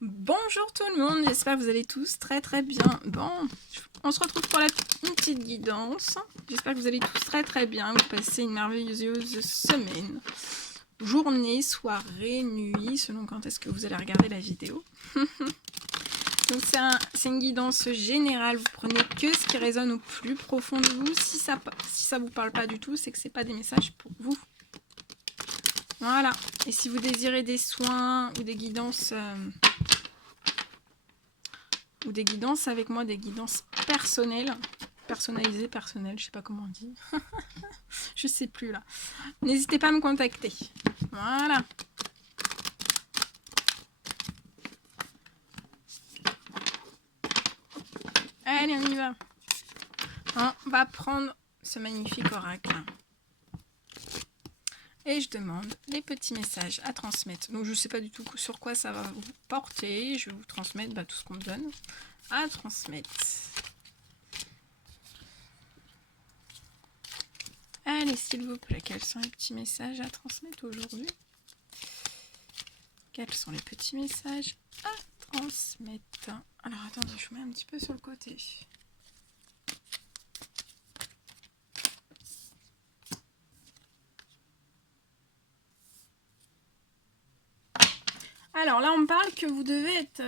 Bonjour tout le monde, j'espère que vous allez tous très bien. Bon, on se retrouve pour une petite guidance. J'espère que vous allez tous très bien, vous passez une merveilleuse semaine. Journée, soirée, nuit, selon quand est-ce que vous allez regarder la vidéo. Donc c'est une guidance générale, vous prenez que ce qui résonne au plus profond de vous. Si ça vous parle pas du tout, c'est que c'est pas des messages pour vous. Voilà, et si vous désirez des soins ou des guidances... ou des guidances avec moi, des guidances personnelles, personnalisées, personnelles, je sais pas comment on dit, je sais plus là. N'hésitez pas à me contacter. Voilà. Allez, on y va. On va prendre ce magnifique oracle. Et je demande les petits messages à transmettre. Donc je ne sais pas du tout sur quoi ça va vous porter. Je vais vous transmettre tout ce qu'on me donne à transmettre. Allez, s'il vous plaît, quels sont les petits messages à transmettre aujourd'hui? Quels sont les petits messages à transmettre? Alors attendez, je vous mets un petit peu sur le côté. Alors là, on me parle que vous devez être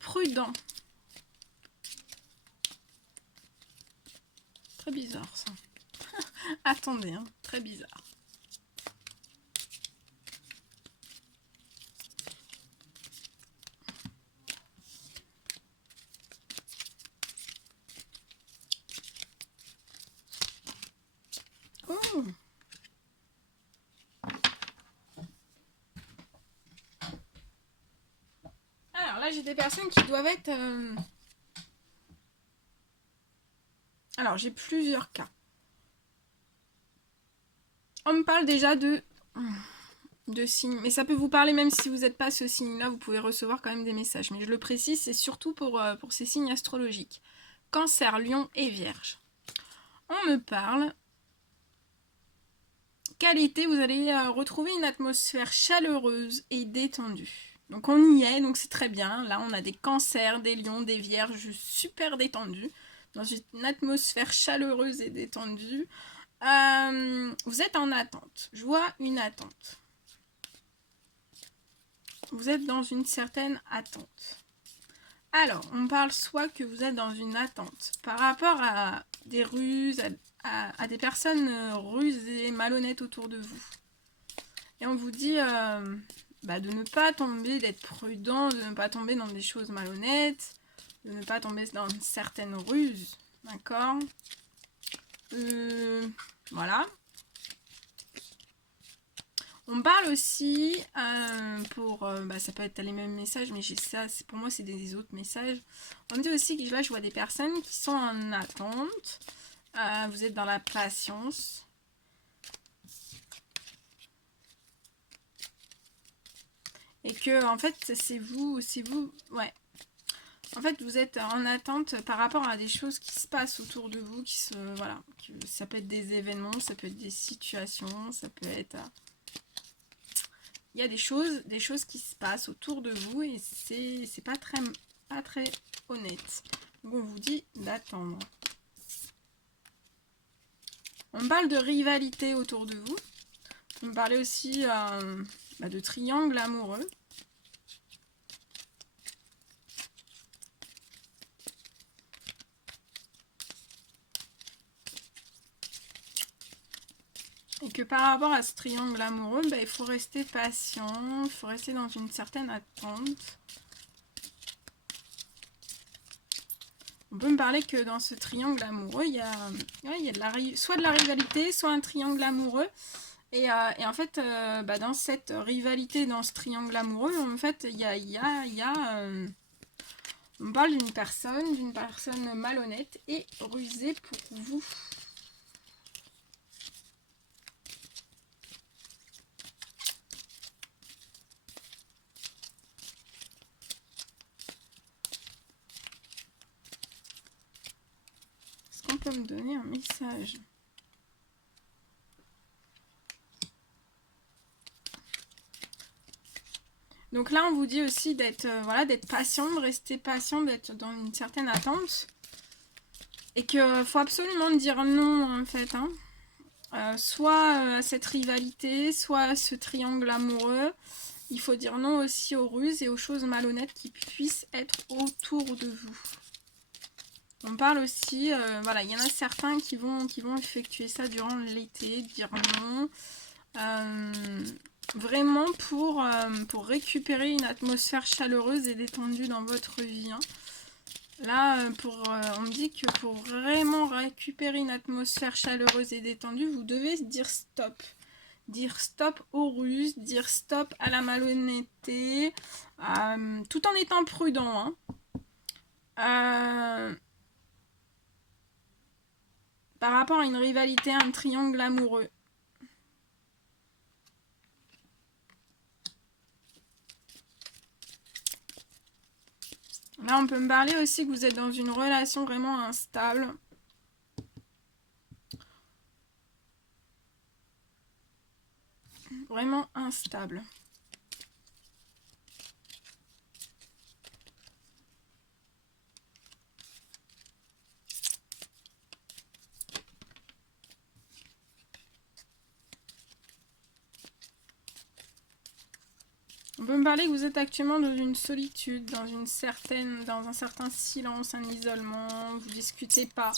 prudent. Très bizarre ça. Attendez, hein, très bizarre. Oh. Alors là, j'ai des personnes qui doivent être... Alors, j'ai plusieurs cas. On me parle déjà de signes. Mais ça peut vous parler même si vous n'êtes pas ce signe-là, vous pouvez recevoir quand même des messages. Mais je le précise, c'est surtout pour ces signes astrologiques. Cancer, Lion et Vierge. On me parle qu'à l'été, vous allez retrouver une atmosphère chaleureuse et détendue. Donc on y est, donc c'est très bien. Là, on a des cancers, des lions, des vierges super détendus, dans une atmosphère chaleureuse et détendue. Vous êtes en attente. Je vois une attente. Vous êtes dans une certaine attente. Alors, on parle soit que vous êtes dans une attente par rapport à des ruses, à des personnes rusées, malhonnêtes autour de vous. Et on vous dit de ne pas tomber, d'être prudent, de ne pas tomber dans des choses malhonnêtes, de ne pas tomber dans certaines ruses. D'accord? Voilà. On parle aussi, ça peut être les mêmes messages, mais j'ai ça, pour moi c'est des autres messages. On me dit aussi que là je vois des personnes qui sont en attente. Vous êtes dans la patience. Et que en fait c'est vous, ouais. En fait vous êtes en attente par rapport à des choses qui se passent autour de vous, ça peut être des événements, ça peut être des situations, ça peut être... Il y a des choses qui se passent autour de vous et c'est pas très honnête. Donc on vous dit d'attendre. On parle de rivalité autour de vous. On parlait aussi de triangle amoureux. Et que par rapport à ce triangle amoureux, il faut rester patient, il faut rester dans une certaine attente. On peut me parler que dans ce triangle amoureux, il y a soit de la rivalité, soit un triangle amoureux. Et en fait, dans cette rivalité, dans ce triangle amoureux, en fait, on parle d'une personne malhonnête et rusée pour vous. Est-ce qu'on peut me donner un message ? Donc là, on vous dit aussi d'être voilà, d'être patient, de rester patient, d'être dans une certaine attente. Et qu'il faut absolument dire non, en fait. Hein. Soit à cette rivalité, soit à ce triangle amoureux. Il faut dire non aussi aux ruses et aux choses malhonnêtes qui puissent être autour de vous. On parle aussi, voilà, il y en a certains qui vont effectuer ça durant l'été, dire non. Vraiment pour récupérer une atmosphère chaleureuse et détendue dans votre vie. Hein. Là, on me dit que pour vraiment récupérer une atmosphère chaleureuse et détendue, vous devez dire stop. Dire stop aux ruses, dire stop à la malhonnêteté, tout en étant prudent. Hein. Par rapport à une rivalité, un triangle amoureux. Là, on peut me parler aussi que vous êtes dans une relation vraiment instable. Vraiment instable. On peut me parler que vous êtes actuellement dans une solitude, dans un certain silence, un isolement, vous discutez pas.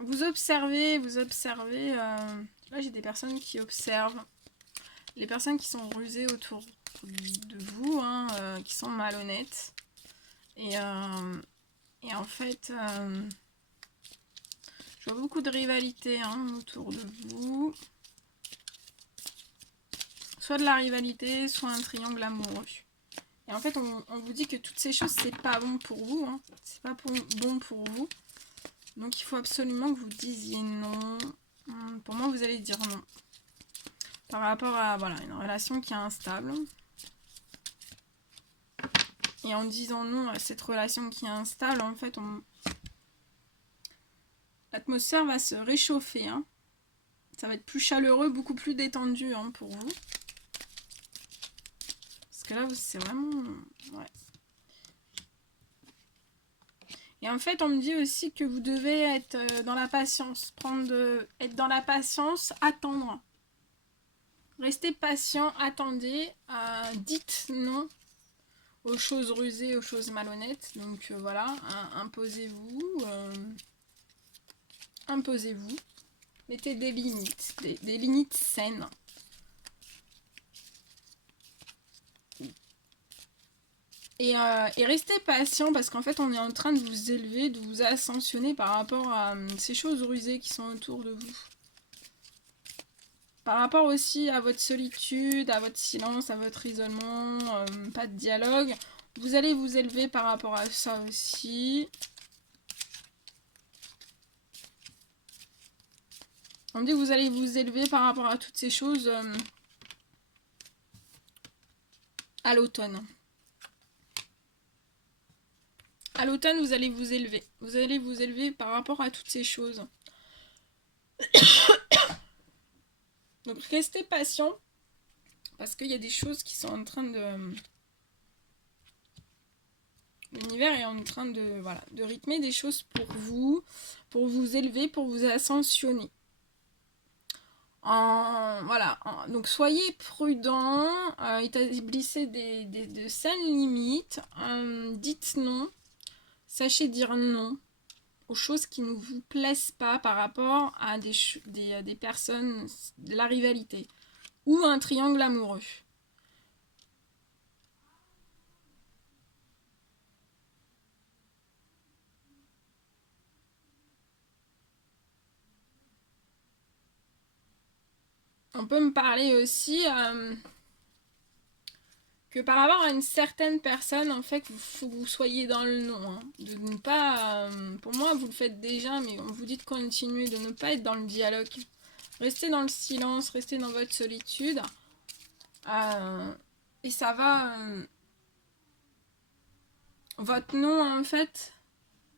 Vous observez, là j'ai des personnes qui observent, les personnes qui sont rusées autour de vous, hein, qui sont malhonnêtes. Et en fait, je vois beaucoup de rivalité hein, autour de vous. Soit de la rivalité, soit un triangle amoureux. Et en fait, on vous dit que toutes ces choses, c'est pas bon pour vous. Hein. C'est pas bon pour vous. Donc, il faut absolument que vous disiez non. Pour moi, vous allez dire non. Par rapport à voilà, une relation qui est instable. Et en disant non à cette relation qui est instable, en fait, l'atmosphère va se réchauffer. Hein. Ça va être plus chaleureux, beaucoup plus détendu hein, pour vous. Parce que là, c'est vraiment... Ouais. Et en fait, on me dit aussi que vous devez être dans la patience. Être dans la patience, attendre. Restez patient, attendez. Dites non aux choses rusées, aux choses malhonnêtes. Donc voilà, imposez-vous. Imposez-vous. Mettez des limites. Des limites saines. Et restez patient parce qu'en fait on est en train de vous élever, de vous ascensionner par rapport à ces choses rusées qui sont autour de vous. Par rapport aussi à votre solitude, à votre silence, à votre isolement, pas de dialogue. Vous allez vous élever par rapport à ça aussi. On dit que vous allez vous élever par rapport à toutes ces choses à l'automne. À l'automne, vous allez vous élever. Vous allez vous élever par rapport à toutes ces choses. Donc, restez patient. Parce qu'il y a des choses qui sont en train de... L'univers est en train de, voilà, de rythmer des choses pour vous élever, pour vous ascensionner. Voilà. Donc, soyez prudents. Établissez de saines limites. Dites non. Sachez dire non aux choses qui ne vous plaisent pas par rapport à des personnes, de la rivalité ou un triangle amoureux. On peut me parler aussi que par rapport à une certaine personne, en fait, il faut que vous soyez dans le non. Hein, de ne pas... pour moi, vous le faites déjà, mais on vous dit de continuer, de ne pas être dans le dialogue. Restez dans le silence, restez dans votre solitude. Et ça va... votre nom, en fait...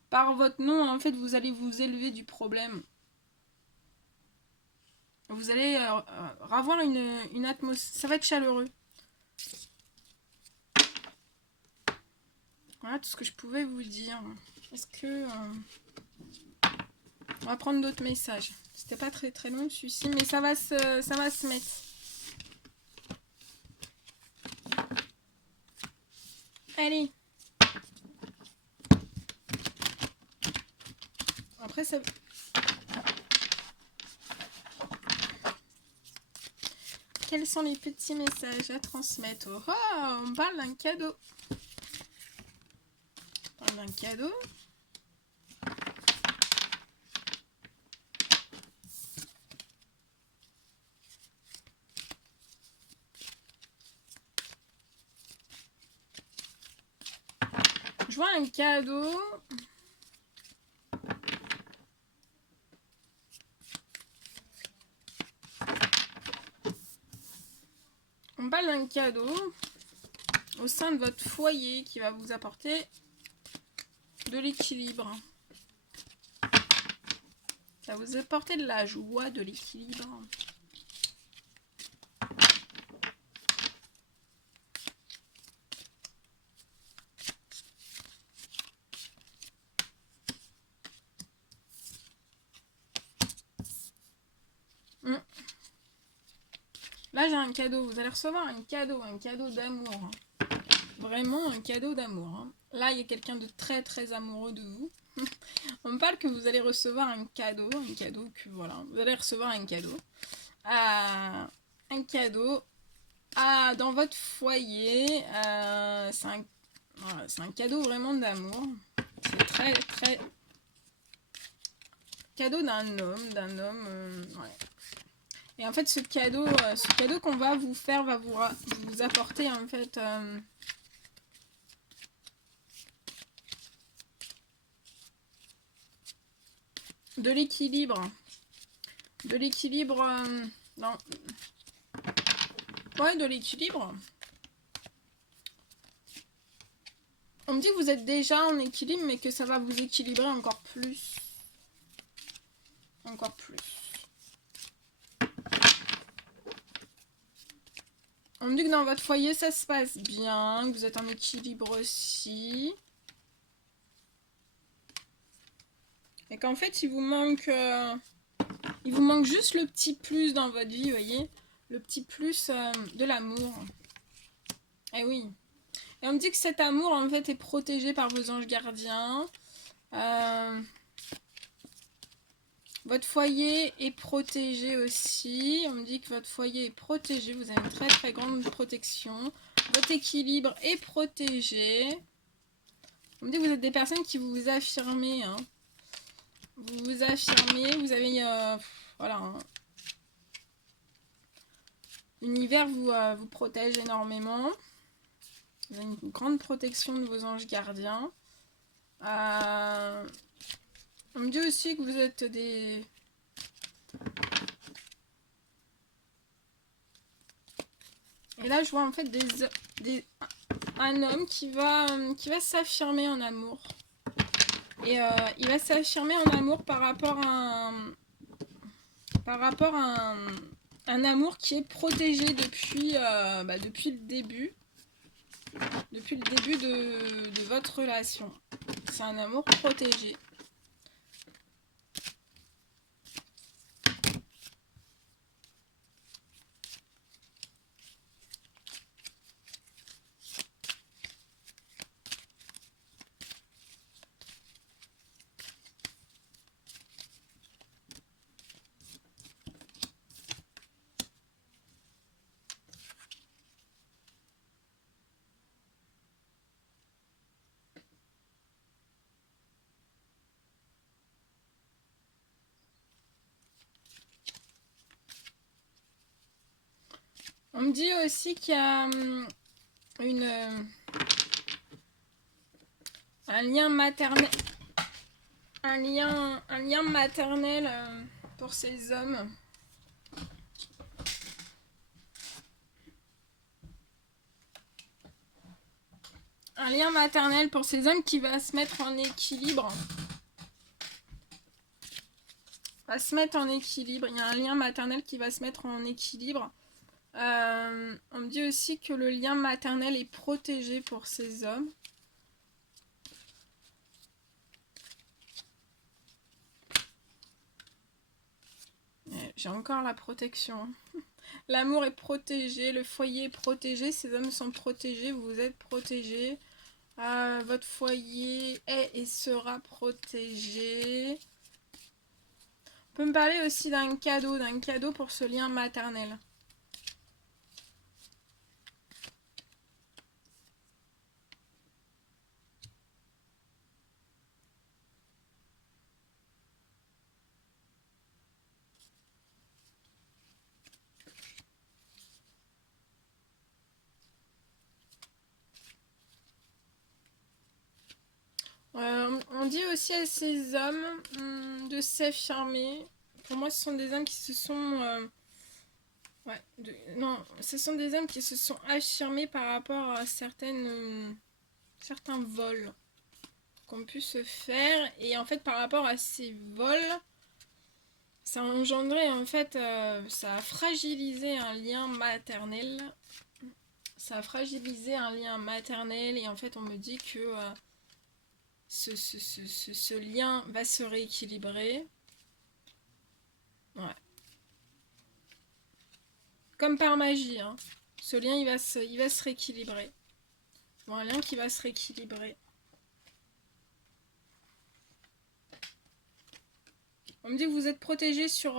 Par votre nom, en fait, vous allez vous élever du problème. Vous allez avoir une atmosphère... Ça va être chaleureux. Voilà tout ce que je pouvais vous dire. Est-ce que... On va prendre d'autres messages. C'était pas très très long celui-ci, mais ça va se mettre. Allez. Après ça... Quels sont les petits messages à transmettre? Oh, on parle d'un cadeau. On parle d'un cadeau. Je vois un cadeau. On parle d'un cadeau au sein de votre foyer qui va vous apporter de l'équilibre. Ça va vous apporter de la joie, de l'équilibre. Là, j'ai un cadeau. Vous allez recevoir un cadeau d'amour. Vraiment un cadeau d'amour. Là, il y a quelqu'un de très très amoureux de vous. On me parle que vous allez recevoir un cadeau que voilà, vous allez recevoir un cadeau. Un cadeau dans votre foyer. C'est un cadeau vraiment d'amour. C'est très très cadeau d'un homme. Ouais. Et en fait, ce cadeau qu'on va vous faire va vous apporter en fait de l'équilibre. De l'équilibre. Ouais, de l'équilibre. On me dit que vous êtes déjà en équilibre, mais que ça va vous équilibrer encore plus. Encore plus. On me dit que dans votre foyer, ça se passe bien, que vous êtes en équilibre aussi. Et qu'en fait, il vous manque juste le petit plus dans votre vie, vous voyez. Le petit plus de l'amour. Eh oui. Et on me dit que cet amour, en fait, est protégé par vos anges gardiens. Votre foyer est protégé aussi. On me dit que votre foyer est protégé. Vous avez une très très grande protection. Votre équilibre est protégé. On me dit que vous êtes des personnes qui vous affirmez. Hein. Vous vous affirmez. Vous avez... voilà. Hein. L'univers vous protège énormément. Vous avez une grande protection de vos anges gardiens. On me dit aussi que vous êtes des... Et là, je vois en fait un homme qui va s'affirmer en amour. Et il va s'affirmer en amour par rapport à un amour qui est protégé depuis le début. Depuis le début de votre relation. C'est un amour protégé. On me dit aussi qu'il y a un lien maternel, un lien maternel pour ces hommes. Un lien maternel pour ces hommes qui va se mettre en équilibre. Va se mettre en équilibre. Il y a un lien maternel qui va se mettre en équilibre. On me dit aussi que le lien maternel est protégé pour ces hommes. J'ai encore la protection. L'amour est protégé, le foyer est protégé, ces hommes sont protégés, vous êtes protégés. Votre foyer est et sera protégé. On peut me parler aussi d'un cadeau pour ce lien maternel. On dit aussi à ces hommes de s'affirmer. Pour moi, ce sont des hommes qui se sont... non, ce sont des hommes qui se sont affirmés par rapport à certains vols qu'on pu se faire. Et en fait, par rapport à ces vols, ça a engendré, en fait, ça a fragilisé un lien maternel. Ça a fragilisé un lien maternel et en fait, on me dit que ce lien va se rééquilibrer. Ouais. Comme par magie, hein. Ce lien, il va se rééquilibrer. Bon, un lien qui va se rééquilibrer. On me dit que vous êtes protégé sur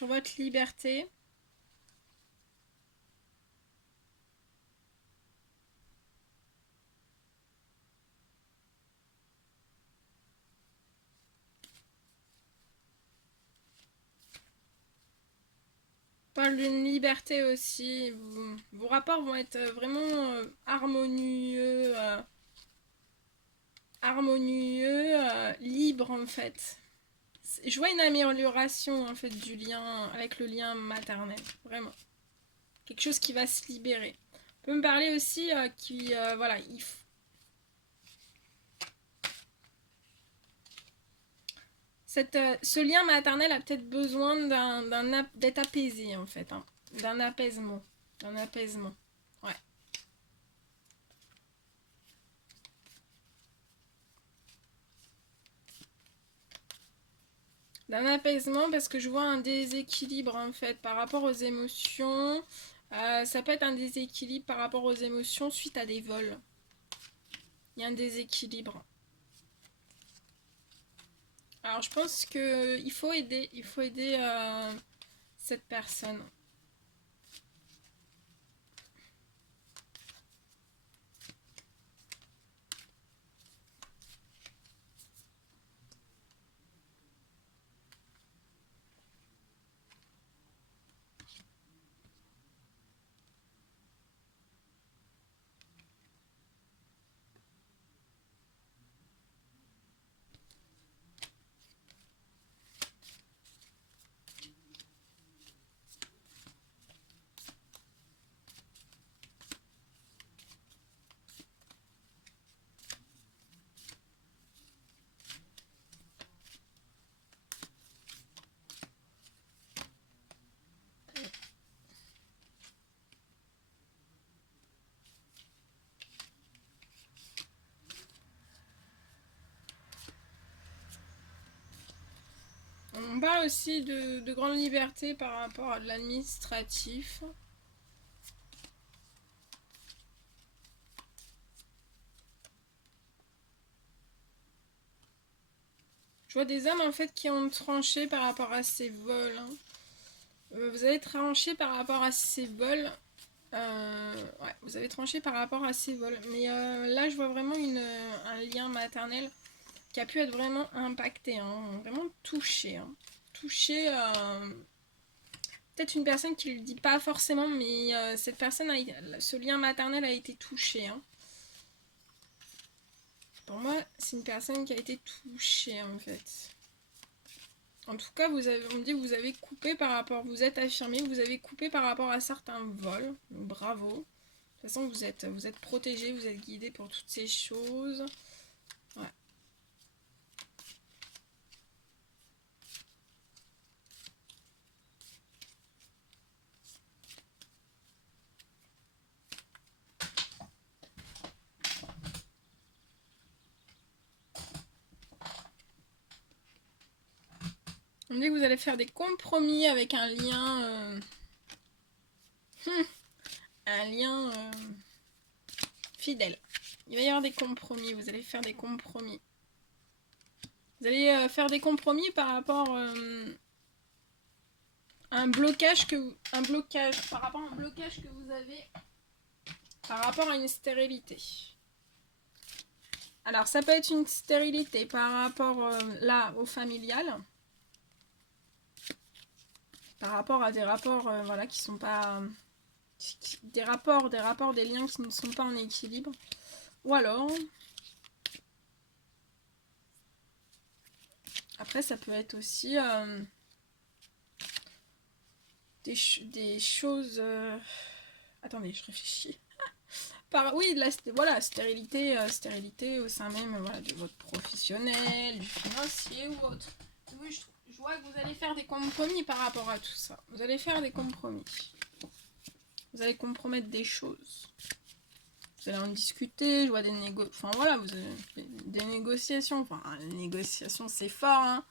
votre liberté. On parle d'une liberté aussi. Vos rapports vont être vraiment harmonieux, libres en fait. Je vois une amélioration en fait du lien avec le lien maternel, vraiment. Quelque chose qui va se libérer. On peut me parler aussi voilà, ce lien maternel a peut-être besoin d'être apaisé en fait, hein. D'un apaisement. D'un apaisement. Ouais. D'un apaisement parce que je vois un déséquilibre en fait par rapport aux émotions. Ça peut être un déséquilibre par rapport aux émotions suite à des vols. Il y a un déséquilibre. Alors je pense que il faut aider cette personne. On parle aussi de grande liberté par rapport à l'administratif. Je vois des hommes en fait qui ont tranché par rapport à ces vols, hein. Vous avez tranché par rapport à ces vols. Ouais, vous avez tranché par rapport à ces vols. Mais là, je vois vraiment un lien maternel qui a pu être vraiment impacté, hein, vraiment touché, hein. Touché. Peut-être une personne qui ne le dit pas forcément, mais cette personne, ce lien maternel a été touché, hein. Pour moi, c'est une personne qui a été touchée en fait. En tout cas, on me dit que vous avez coupé par rapport, vous êtes affirmé, vous avez coupé par rapport à certains vols. Donc, bravo. De toute façon, vous êtes protégé, vous êtes guidé pour toutes ces choses. Ouais. On me dit que vous allez faire des compromis avec un lien... un lien fidèle. Il va y avoir des compromis, vous allez faire des compromis. Vous allez faire des compromis par rapport à un blocage par rapport à un blocage que vous avez par rapport à une stérilité. Alors ça peut être une stérilité par rapport là au familial, par rapport à des rapports voilà qui sont pas des liens qui ne sont pas en équilibre, ou alors après ça peut être aussi des choses attendez, je réfléchis. Oui, voilà, stérilité au sein même voilà, de votre professionnel, du financier ou autre. Oui, je vois que vous allez faire des compromis par rapport à tout ça. Vous allez faire des compromis. Vous allez compromettre des choses. Vous allez en discuter, je vois des négociations. Enfin voilà, vous avez des négociations. Enfin, les négociations c'est fort, hein.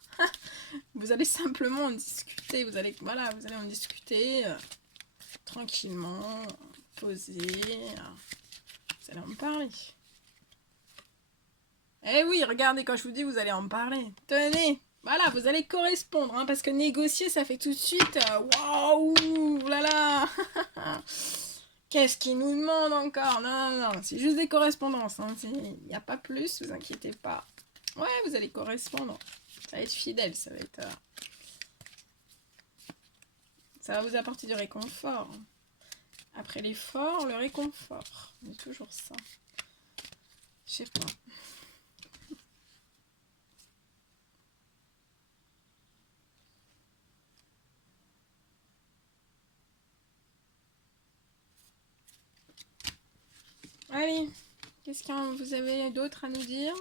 Vous allez simplement en discuter. Vous allez en discuter tranquillement, poser. Vous allez en parler. Eh oui, regardez, quand je vous dis, vous allez en parler. Tenez, voilà, vous allez correspondre, hein, parce que négocier, ça fait tout de suite... Waouh, là là. Qu'est-ce qu'il nous demande encore? Non, c'est juste des correspondances. Hein, il n'y a pas plus, vous inquiétez pas. Ouais, vous allez correspondre. Ça va être fidèle, ça va être... ça va vous apporter du réconfort. Après l'effort, le réconfort. C'est toujours ça. Je sais pas. Allez, qu'est-ce que vous avez d'autre à nous dire?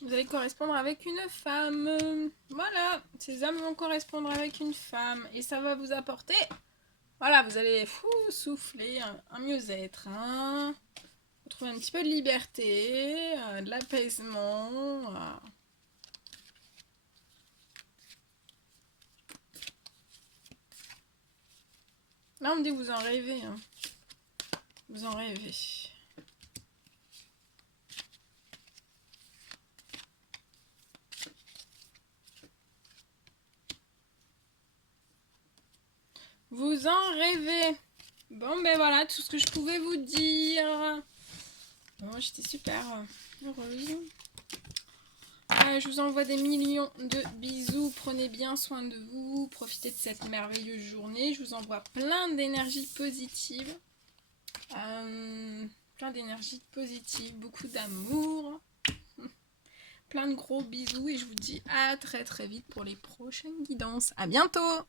Vous allez correspondre avec une femme. Voilà, ces hommes vont correspondre avec une femme. Et ça va vous apporter... Voilà, vous allez souffler un mieux-être. Hein, retrouver un petit peu de liberté, de l'apaisement. Là, on me dit que vous en rêvez. Hein. Vous en rêvez. Vous en rêvez. Bon, ben voilà, tout ce que je pouvais vous dire. Bon, j'étais super heureuse. Je vous envoie des millions de bisous. Prenez bien soin de vous. Profitez de cette merveilleuse journée. Je vous envoie plein d'énergie positive. Plein d'énergie positive. Beaucoup d'amour. Plein de gros bisous. Et je vous dis à très très vite pour les prochaines guidances. À bientôt!